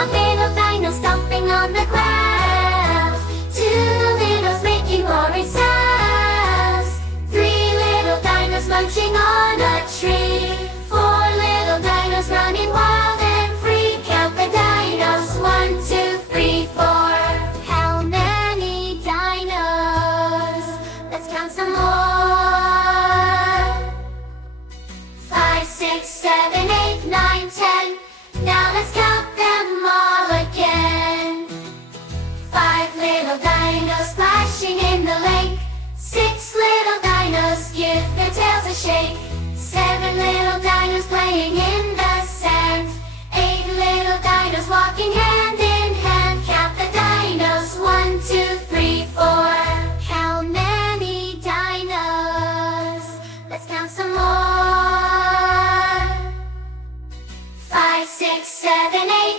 One little dino stomping on the ground. Two littles making roaring sounds. Three little dinos munching on a tree. Four little dinos running wild and free. Count the dinos, 1, 2, 3, 4. How many dinos? Let's count some more. 5, 6, 7, 8, 9, 10. Now let's count them all again. 5 little dinos splashing in the lake. 6 little dinos give their tails a shake. 7 little dinos playing in